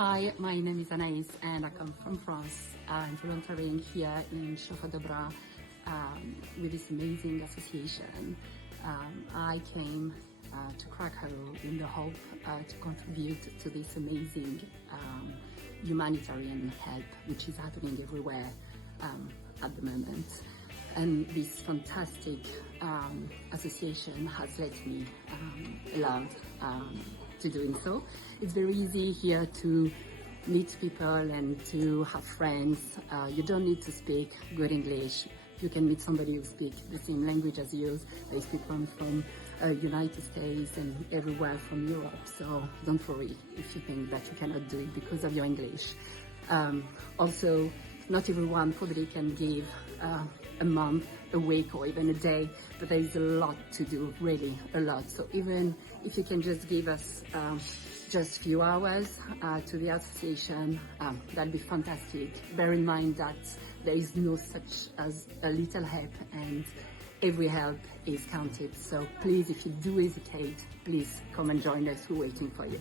Hi, my name is Anaïs and I come from France. I'm volunteering here in Shofa Dobra um, with this amazing association. Um, I came uh, to Krakow in the hope uh, to contribute to this amazing um, humanitarian help which is happening everywhere um, at the moment. And this fantastic um, association has let me um, um, to doing so. It's very easy here to meet people and to have friends. Uh, you don't need to speak good English. You can meet somebody who speaks the same language as you. There's people from uh, United States and everywhere from Europe. So don't worry if you think that you cannot do it because of your English. Um, also, not everyone probably can give uh, a month, a week, or even a day, but there is a lot to do, really a lot. So even if you can just give us um, just few hours uh, to the association, um, that'll be fantastic. Bear in mind that there is no such as a little help and every help is counted. So please, if you do hesitate, please come and join us. We're waiting for you.